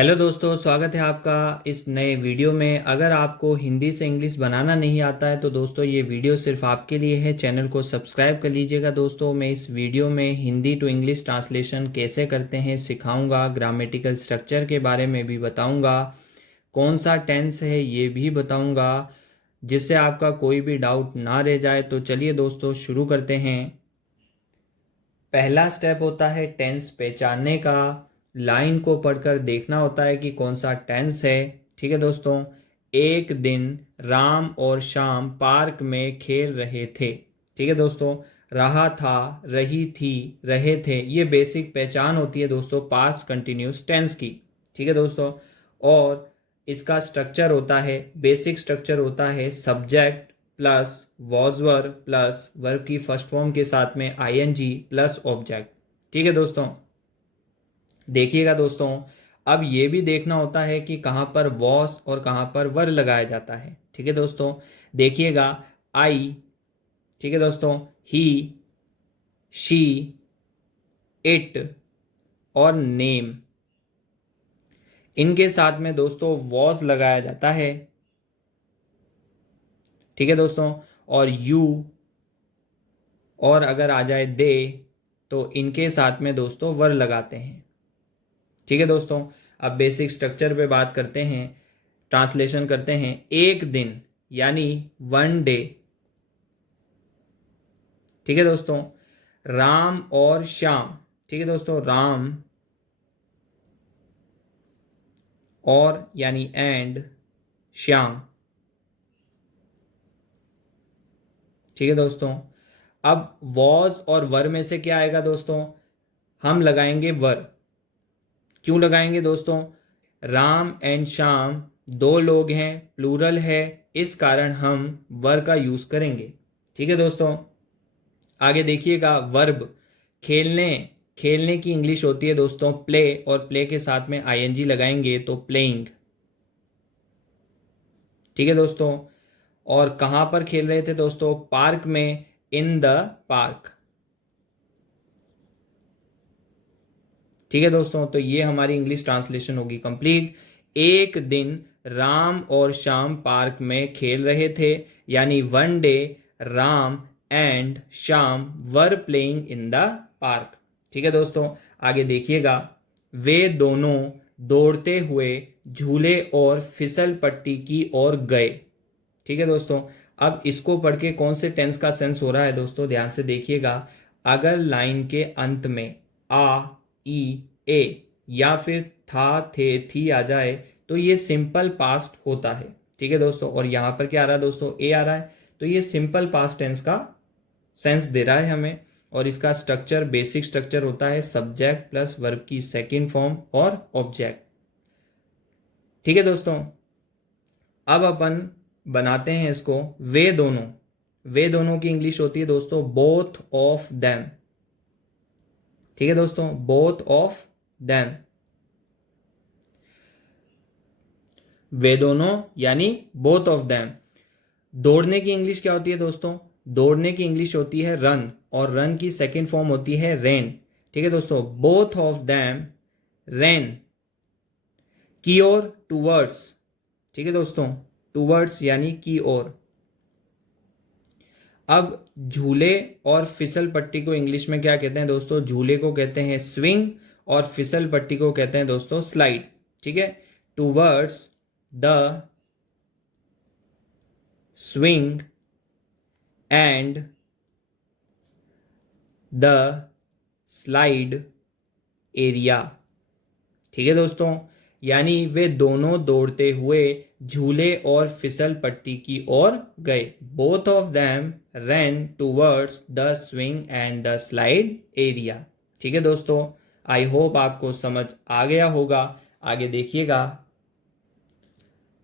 Hello दोस्तों, स्वागत है आपका इस नए वीडियो में। अगर आपको हिंदी से इंग्लिश बनाना नहीं आता है तो दोस्तों ये वीडियो सिर्फ आपके लिए है। चैनल को सब्सक्राइब कर लीजिएगा। दोस्तों मैं इस वीडियो में हिंदी टू इंग्लिश ट्रांसलेशन कैसे करते हैं सिखाऊंगा, ग्रामेटिकल स्ट्रक्चर के बारे में भी बताऊंगा, कौन सा टेंस है ये भी बताऊंगा, जिससे आपका कोई भी डाउट ना रह जाए। तो चलिए दोस्तों शुरू करते हैं। पहला स्टेप होता है टेंस पहचानने का। लाइन को पढ़कर देखना होता है कि कौन सा टेंस है। ठीक है दोस्तों। एक दिन राम और श्याम पार्क में खेल रहे थे। ठीक है दोस्तों। रहा था, रही थी, रहे थे, ये बेसिक पहचान होती है दोस्तों पास्ट कंटिन्यूस टेंस की। ठीक है दोस्तों। और इसका स्ट्रक्चर होता है, बेसिक स्ट्रक्चर होता है subject plus was verb plus verb की फर्स्ट फॉर्म के साथ में आईएनजी प्लस ऑब्जेक्ट। ठीक है दोस्तों। देखिएगा दोस्तों, अब ये भी देखना होता है कि कहाँ पर वॉस और कहाँ पर वर लगाया जाता है। ठीक है दोस्तों। देखिएगा आई, ठीक है दोस्तों, ही, शी, इट और नेम, इनके साथ में दोस्तों वॉस लगाया जाता है। ठीक है दोस्तों। और यू और अगर आ जाए दे तो इनके साथ में दोस्तों वर लगाते हैं। ठीक है दोस्तों। अब बेसिक स्ट्रक्चर पे बात करते हैं, ट्रांसलेशन करते हैं। एक दिन यानी वन डे। ठीक है दोस्तों। राम और श्याम, ठीक है दोस्तों, राम और यानी एंड श्याम। ठीक है दोस्तों। अब वॉज और वर में से क्या आएगा दोस्तों? हम लगाएंगे वर। क्यों लगाएंगे दोस्तों? राम एंड श्याम दो लोग हैं, प्लूरल है, इस कारण हम वर का यूज करेंगे। ठीक है दोस्तों। आगे देखिएगा वर्ब। खेलने, खेलने की इंग्लिश होती है दोस्तों प्ले, और प्ले के साथ में आईएनजी लगाएंगे तो प्लेइंग। ठीक है दोस्तों। और कहां पर खेल रहे थे दोस्तों? पार्क में, इन द पार्क। ठीक है दोस्तों। तो ये हमारी इंग्लिश ट्रांसलेशन होगी कंप्लीट। एक दिन राम और श्याम पार्क में खेल रहे थे, यानी one day Ram and Shyam were playing in the park. ठीक है दोस्तों। आगे देखिएगा, वे दोनों दौड़ते हुए झूले और फिसल पट्टी की ओर गए। ठीक है दोस्तों। अब इसको पढ़ के कौन से टेंस का सेंस हो रहा है दोस्तों, ध्यान से देखिएगा। अगर लाइन के अंत में आ, ई, ए या फिर था, थे, थी आ जाए तो ये सिंपल पास्ट होता है। ठीक है दोस्तों। और यहां पर क्या आ रहा है दोस्तों? ए आ रहा है, तो ये सिंपल पास्ट टेंस का सेंस दे रहा है हमें। और इसका स्ट्रक्चर, बेसिक स्ट्रक्चर होता है सब्जेक्ट प्लस वर्ब की सेकेंड फॉर्म और ऑब्जेक्ट। ठीक है दोस्तों। अब अपन बनाते हैं इसको वे दोनों। वे दोनों की इंग्लिश होती है दोस्तों बोथ ऑफ देम। ठीक है दोस्तों, बोथ ऑफ देम। वे दोनों यानी बोथ ऑफ देम। दौड़ने की इंग्लिश क्या होती है दोस्तों? दौड़ने की इंग्लिश होती है रन, और रन की सेकेंड फॉर्म होती है रेन। ठीक है दोस्तों, बोथ ऑफ देम रेन की ओर, टूवर्ड्स। ठीक है दोस्तों, टूवर्ड्स यानी की ओर। अब झूले और फिसल पट्टी को इंग्लिश में क्या कहते हैं दोस्तों? झूले को कहते हैं स्विंग और फिसल पट्टी को कहते हैं दोस्तों स्लाइड। ठीक है। Towards the swing and the slide area. ठीक है दोस्तों। यानी वे दोनों दौड़ते हुए झूले और फिसल पट्टी की ओर गए। Both of them run towards the swing and the slide area. ठीक है दोस्तों। आई होप आपको समझ आ गया होगा। आगे देखिएगा।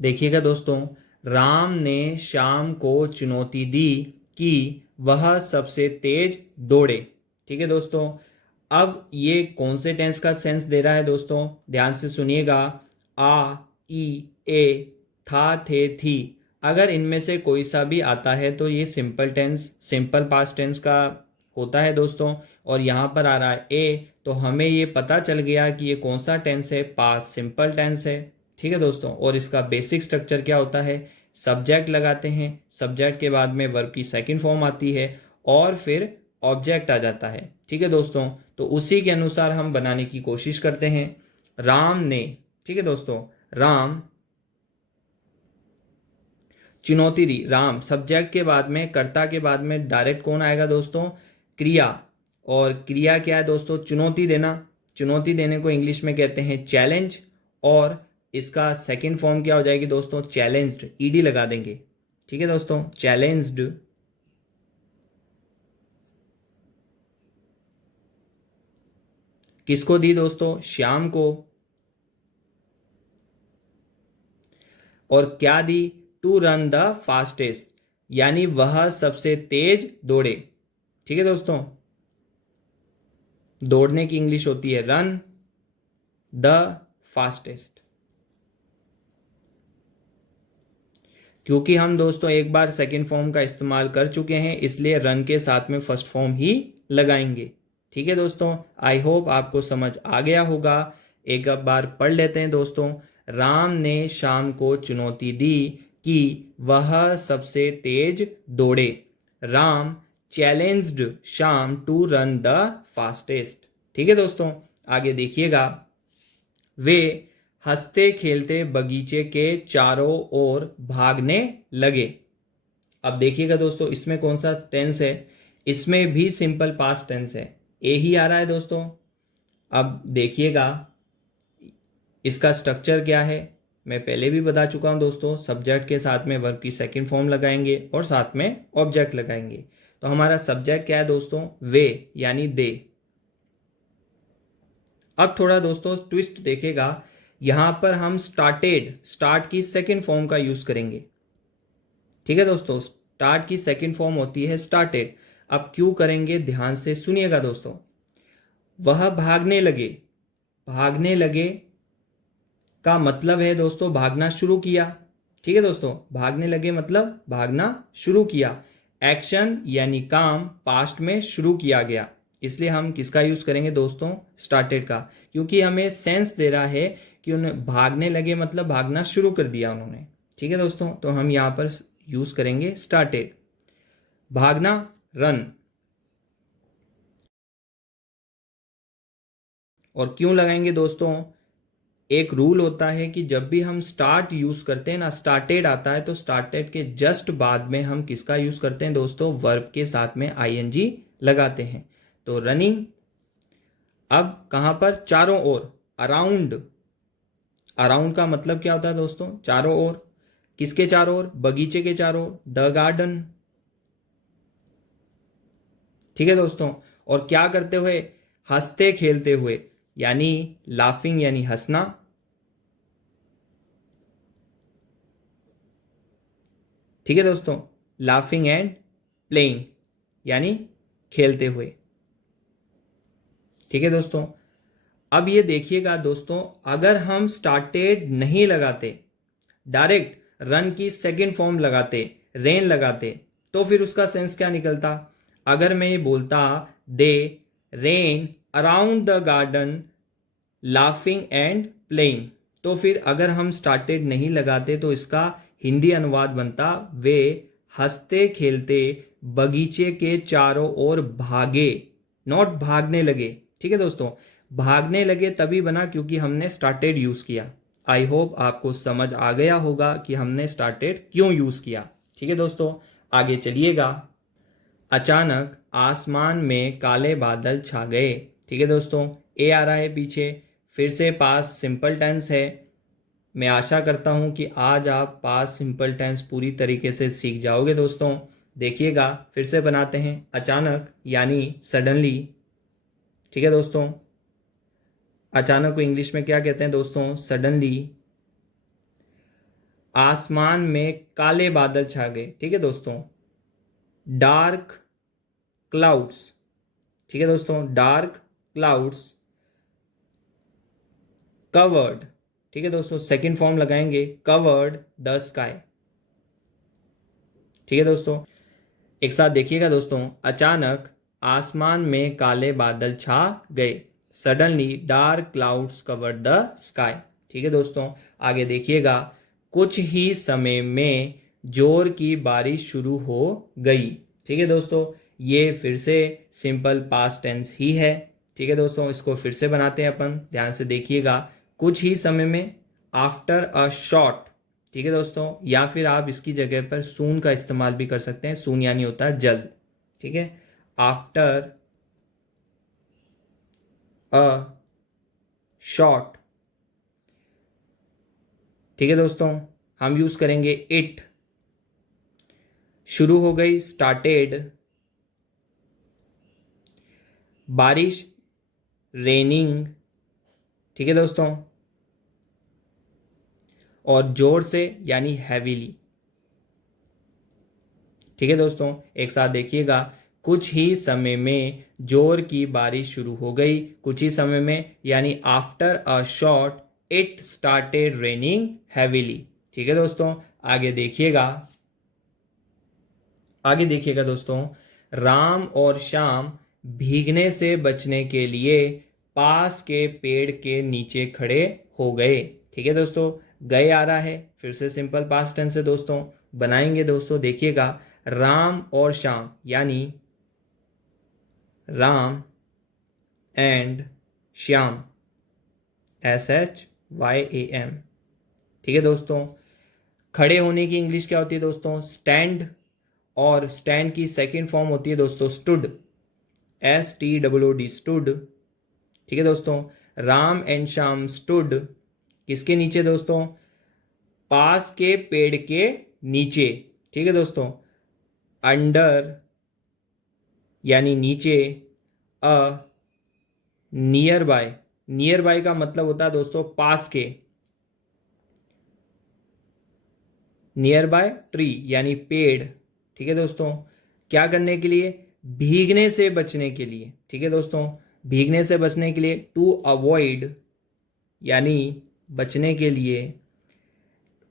देखिएगा दोस्तों, राम ने श्याम को चुनौती दी कि वह सबसे तेज दौड़े। ठीक है दोस्तों। अब ये कौन से टेंस का सेंस दे रहा है दोस्तों? ध्यान से सुनिएगा। आ, ई, ए, था, थे, थी, अगर इनमें से कोई सा भी आता है तो ये simple tense, simple past tense का होता है दोस्तों। और यहाँ पर आ रहा है ए, तो हमें ये पता चल गया कि ये कौन सा टेंस है, पास्ट सिंपल टेंस है। ठीक है दोस्तों, और इसका बेसिक स्ट्रक्चर क्या होता है, सब्जेक्ट लगाते हैं, सब्जेक्ट के बाद में वर्ब की सेकंड फॉर्म आती है और फिर ऑब्जेक्ट आ जाता है। ठीक है दोस्तों, तो उसी के अनुसार हम बनाने की कोशिश करते हैं। राम ने, ठीक है दोस्तों, राम चुनौती दी। राम सब्जेक्ट के बाद में, कर्ता के बाद में डायरेक्ट कौन आएगा दोस्तों, क्रिया। और क्रिया क्या है दोस्तों, चुनौती देना। चुनौती देने को इंग्लिश में कहते हैं चैलेंज, और इसका सेकंड फॉर्म क्या हो जाएगी दोस्तों, चैलेंज्ड, ईडी लगा देंगे। ठीक है दोस्तों, चैलेंज्ड। किसको दी दोस्तों, श्याम को। और क्या दी, टू रन द फास्टेस्ट, यानी वह सबसे तेज दौड़े। ठीक है दोस्तों, दौड़ने की इंग्लिश होती है रन द फास्टेस्ट। क्योंकि हम दोस्तों एक बार सेकंड फॉर्म का इस्तेमाल कर चुके हैं, इसलिए रन के साथ में फर्स्ट फॉर्म ही लगाएंगे। ठीक है दोस्तों, आई होप आपको समझ आ गया होगा। एक बार पढ़ लेते हैं दोस्तों। राम ने शाम को चुनौती दी कि वह सबसे तेज दौड़े। राम चैलेंज्ड शाम टू रन द फास्टेस्ट। ठीक है दोस्तों, आगे देखिएगा। वे हंसते खेलते बगीचे के चारों ओर भागने लगे। अब देखिएगा दोस्तों, इसमें कौन सा टेंस है, इसमें भी सिंपल पास्ट टेंस है, ए ही आ रहा है दोस्तों। अब देखिएगा इसका स्ट्रक्चर क्या है, मैं पहले भी बता चुका हूं दोस्तों। सब्जेक्ट के साथ में वर्ब की सेकंड फॉर्म लगाएंगे और साथ में ऑब्जेक्ट लगाएंगे। तो हमारा सब्जेक्ट क्या है दोस्तों, वे यानी दे। अब थोड़ा दोस्तों ट्विस्ट देखेगा, यहां पर हम स्टार्टेड, स्टार्ट की सेकंड फॉर्म का यूज करेंगे। ठीक है दोस्तों, स्टार्ट की सेकंड फॉर्म होती है स्टार्टेड। अब क्यों करेंगे, ध्यान से सुनिएगा दोस्तों। वह भागने लगे, भागने लगे का मतलब है दोस्तों भागना शुरू किया। ठीक है दोस्तों, भागने लगे मतलब भागना शुरू किया। एक्शन यानी काम पास्ट में शुरू किया गया, इसलिए हम किसका यूज करेंगे दोस्तों, स्टार्टेड का। क्योंकि हमें सेंस दे रहा है कि उन्हें भागने लगे मतलब भागना शुरू कर दिया उन्होंने। ठीक है दोस्तों, तो हम यहां पर यूज करेंगे स्टार्टेड। भागना रन। और क्यों लगाएंगे दोस्तों, एक रूल होता है कि जब भी हम स्टार्ट यूज करते हैं ना, स्टार्टेड आता है तो स्टार्टेड के जस्ट बाद में हम किसका यूज करते हैं दोस्तों, वर्ब के साथ में आईएनजी लगाते हैं। तो रनिंग। अब कहां पर, चारों ओर, अराउंड। अराउंड का मतलब क्या होता है दोस्तों, चारों ओर। किसके चारों ओर, बगीचे के चारों ओर, द गार्डन। ठीक है दोस्तों, और क्या करते हुए, हंसते खेलते हुए, यानी लाफिंग यानी हंसना। ठीक है दोस्तों, लाफिंग एंड प्लेइंग यानी खेलते हुए। ठीक है दोस्तों, अब ये देखिएगा दोस्तों, अगर हम स्टार्टेड नहीं लगाते, डायरेक्ट रन की सेकंड फॉर्म लगाते, रेन लगाते, तो फिर उसका सेंस क्या निकलता। अगर मैं ये बोलता they ran around the garden laughing and playing, तो फिर अगर हम स्टार्टेड नहीं लगाते तो इसका हिंदी अनुवाद बनता, वे हंसते खेलते बगीचे के चारों ओर भागे, नॉट भागने लगे। ठीक है दोस्तों, भागने लगे तभी बना क्योंकि हमने स्टार्टेड यूज किया। आई होप आपको समझ आ गया होगा कि हमने स्टार्टेड क्यों यूज किया। ठीक है दोस्तों, आगे चलिएगा। अचानक आसमान में काले बादल छा गए। ठीक है दोस्तों, ए आ रहा है पीछे, फिर से पास सिंपल टेंस है। मैं आशा करता हूं कि आज आप पास सिंपल टेंस पूरी तरीके से सीख जाओगे दोस्तों। देखिएगा, फिर से बनाते हैं। अचानक यानी सडनली। ठीक है दोस्तों, अचानक को इंग्लिश में क्या कहते हैं दोस्तों, सडनली। आसमान में काले बादल छा गए। ठीक है दोस्तों, डार्क क्लाउड्स। ठीक है दोस्तों, डार्क क्लाउड्स कवर्ड। ठीक है दोस्तों, सेकंड फॉर्म लगाएंगे, कवर्ड द स्काई। ठीक है दोस्तों, एक साथ देखिएगा दोस्तों। अचानक आसमान में काले बादल छा गए, suddenly dark clouds covered the sky. ठीक है दोस्तों, आगे देखिएगा, कुछ ही समय में जोर की बारिश शुरू हो गई। ठीक है दोस्तों, ये फिर से सिंपल पास्ट टेंस ही है। ठीक है दोस्तों, इसको फिर से बनाते हैं अपन, ध्यान से देखिएगा। कुछ ही समय में, आफ्टर अ शॉर्ट। ठीक है दोस्तों, या फिर आप इसकी जगह पर सून का इस्तेमाल भी कर सकते हैं। सून यानी होता है जल्द। ठीक है, आफ्टर अ शॉर्ट। ठीक है दोस्तों, हम यूज करेंगे इट। शुरू हो गई, स्टार्टेड। बारिश, रेनिंग। ठीक है दोस्तों, और जोर से यानी हैवीली। ठीक है दोस्तों, एक साथ देखिएगा, कुछ ही समय में जोर की बारिश शुरू हो गई। कुछ ही समय में यानी after a short it started raining heavily. ठीक है दोस्तों, आगे देखिएगा। आगे देखिएगा दोस्तों, राम और श्याम भीगने से बचने के लिए पास के पेड़ के नीचे खड़े हो गए। ठीक है दोस्तों, गए आ रहा है, फिर से सिंपल पास्ट टेंस है दोस्तों। बनाएंगे दोस्तों, देखिएगा, राम और श्याम यानी राम एंड श्याम, SHYAM। ठीक है दोस्तों, खड़े होने की इंग्लिश क्या होती है दोस्तों? स्टैंड। और स्टैंड की सेकंड फॉर्म होती है दोस्तों स्टूड, STOOD, स्टूड। ठीक है दोस्तों, राम एंड श्याम स्टूड किसके नीचे दोस्तों? पास के पेड़ के नीचे। ठीक है दोस्तों, अंडर यानी नीचे, अ नियर बाय। नियर बाय का मतलब होता है दोस्तों पास के। नियर बाय ट्री यानी पेड़। ठीक है दोस्तों, क्या करने के लिए? भीगने से बचने के लिए। ठीक है दोस्तों, भीगने से बचने के लिए, टू अवॉइड यानी बचने के लिए,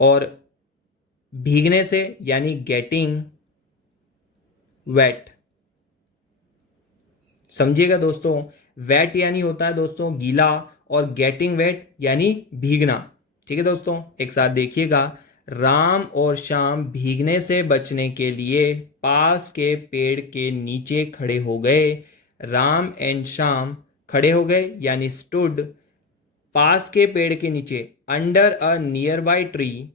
और भीगने से यानी गेटिंग वेट। समझिएगा दोस्तों, वेट यानी होता है दोस्तों गीला, और गेटिंग वेट यानी भीगना। ठीक है दोस्तों, एक साथ देखिएगा, राम और श्याम भीगने से बचने के लिए पास के पेड़ के नीचे खड़े हो गए। राम एंड श्याम खड़े हो गए यानी स्टूड पास के पेड़ के नीचे, under a near by tree,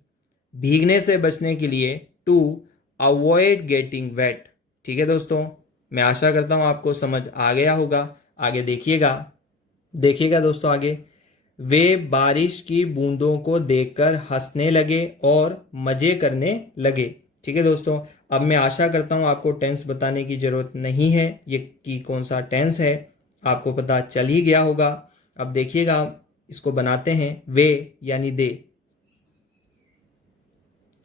भीगने से बचने के लिए, टू अवॉइड गेटिंग वेट। ठीक है दोस्तों, मैं आशा करता हूं आपको समझ आ गया होगा। आगे देखिएगा, देखिएगा दोस्तों आगे, वे बारिश की बूंदों को देखकर हंसने लगे और मजे करने लगे। ठीक है दोस्तों, अब मैं आशा करता हूं आपको टेंस बताने की जरूरत नहीं है, ये कि कौन सा टेंस है आपको पता चल ही गया होगा। अब देखिएगा, इसको बनाते हैं, वे यानी दे।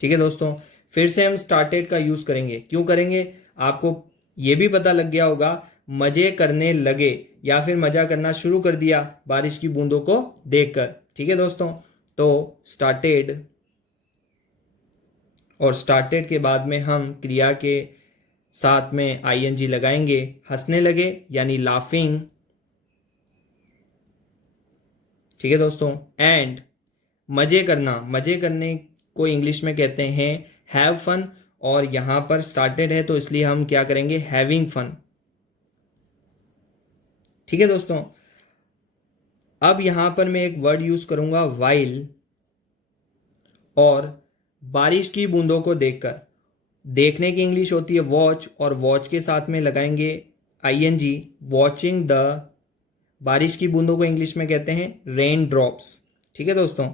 ठीक है दोस्तों, फिर से हम स्टार्टेड का यूज करेंगे। क्यों करेंगे? आपको ये भी पता लग गया होगा, मजे करने लगे या फिर मजा करना शुरू कर दिया बारिश की बूंदों को देखकर। ठीक है दोस्तों, तो स्टार्टेड, और स्टार्टेड के बाद में हम क्रिया के साथ में ING लगाएंगे। हंसने लगे यानी लाफिंग। ठीक है दोस्तों, एंड मजे करना, मजे करने को इंग्लिश में कहते हैं हैव फन, और यहां पर स्टार्टेड है तो इसलिए हम क्या करेंगे? Having fun. ठीक है दोस्तों, अब यहां पर मैं एक वर्ड यूज करूंगा वाइल, और बारिश की बूंदों को देखकर। देखने की इंग्लिश होती है वॉच, और वॉच के साथ में लगाएंगे ING, वॉचिंग द। बारिश की बूंदों को इंग्लिश में कहते हैं रेन ड्रॉप्स। ठीक है दोस्तों,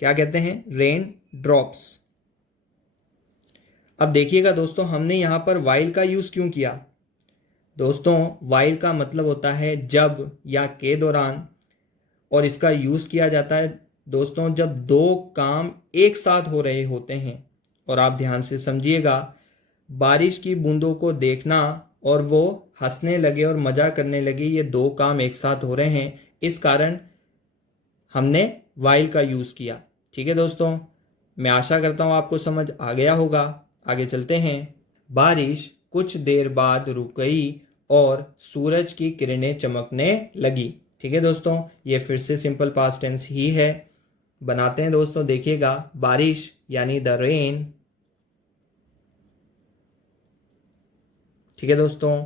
क्या कहते हैं? Rain drops. अब देखिएगा दोस्तों, हमने यहां पर वाइल का यूज क्यों किया? दोस्तों, वाइल का मतलब होता है जब या के दौरान, और इसका यूज किया जाता है दोस्तों जब दो काम एक साथ हो रहे होते हैं। और आप ध्यान से समझिएगा, बारिश की बूंदों को देखना और वो हंसने लगे और मजा करने लगे, ये दो काम एक साथ हो रहे हैं, इस कारण हमने वाइल का यूज किया। ठीक है दोस्तों, मैं आशा करता हूं आपको समझ आ गया होगा। आगे चलते हैं। बारिश कुछ देर बाद रुक गई और सूरज की किरणें चमकने लगी। ठीक है दोस्तों, ये फिर से सिंपल पास्ट टेंस ही है। बनाते हैं दोस्तों, देखिएगा। बारिश यानी द रेन। ठीक है दोस्तों,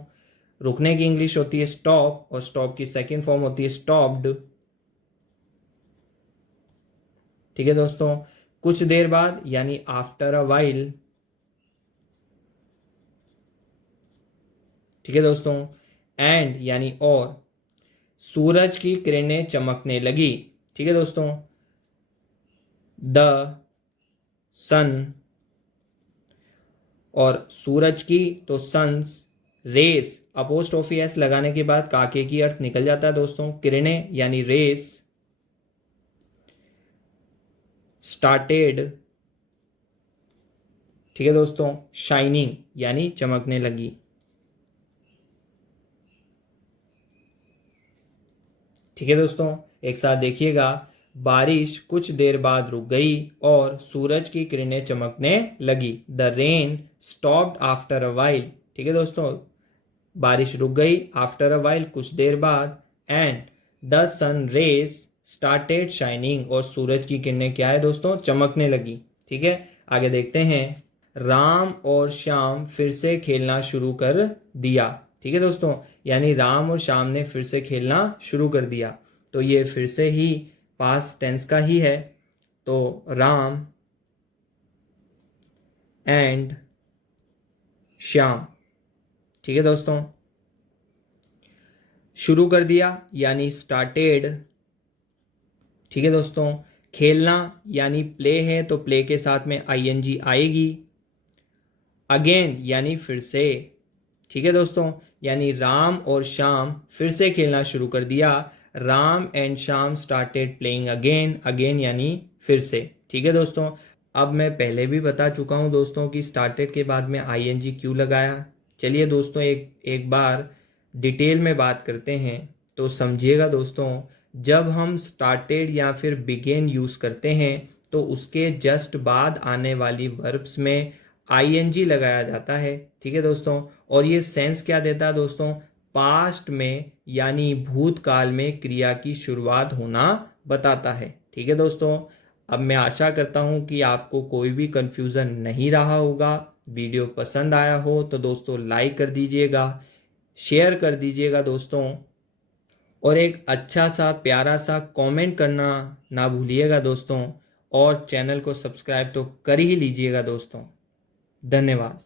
रुकने की इंग्लिश होती है स्टॉप, और स्टॉप की सेकंड फॉर्म होती है स्टॉप्ड। ठीक है दोस्तों, कुछ देर बाद यानी आफ्टर अ वाइल। ठीक है दोस्तों, एंड यानी और, सूरज की किरणें चमकने लगी। ठीक है दोस्तों, द सन, और सूरज की तो सन्स, रेस अपोस्ट्रोफी एस लगाने के बाद काके की अर्थ निकल जाता है दोस्तों। किरणें यानी रेस, स्टार्टेड। ठीक है दोस्तों, शाइनिंग यानी चमकने लगी। ठीक है दोस्तों, एक साथ देखिएगा। बारिश कुछ देर बाद रुक गई और सूरज की किरणें चमकने लगी। The rain stopped after a while. ठीक है दोस्तों, बारिश रुक गई आफ्टर अ वाइल कुछ देर बाद, and the sun rays started shining, और सूरज की किरणें क्या है दोस्तों, चमकने लगी। ठीक है, आगे देखते हैं। राम और श्याम फिर से खेलना शुरू कर दिया। ठीक है दोस्तों, यानी राम और श्याम ने फिर से खेलना शुरू कर दिया। तो ये फिर से ही पास्ट टेंस का ही है। तो राम एंड श्याम। ठीक है दोस्तों, शुरू कर दिया यानी स्टार्टेड। ठीक है दोस्तों, खेलना यानी प्ले है, तो प्ले के साथ में आईएनजी आएगी। अगेन यानी फिर से। ठीक है दोस्तों, यानी राम और श्याम फिर से खेलना शुरू कर दिया। Ram and Shyam started playing again. Again यानी फिर से। ठीक है दोस्तों, अब मैं पहले भी बता चुका हूं दोस्तों कि स्टार्टेड के बाद में आईएनजी क्यों लगाया। चलिए दोस्तों, एक बार डिटेल में बात करते हैं तो समझिएगा दोस्तों। जब हम स्टार्टेड या फिर बिगेन यूज़ करते हैं तो उसके जस्ट बाद आने वाली वर्ब्स में आईएनजी लगाया जाता है। ठीक है दोस्तों, और ये सेंस क्या देता है दोस्तों, पास्ट में यानी भूतकाल में क्रिया की शुरुआत होना बताता है। ठीक है दोस्तों, अब मैं आशा करता हूँ कि आपको कोई भी कंफ्यूजन नहीं रहा होगा। वीडियो पसंद आया हो तो दोस्तों लाइक कर दीजिएगा, शेयर कर दीजिएगा दोस्तों, और एक अच्छा सा प्यारा सा कमेंट करना ना भूलिएगा दोस्तों, और चैनल को सब्सक्राइब तो कर ही लीजिएगा दोस्तों। धन्यवाद।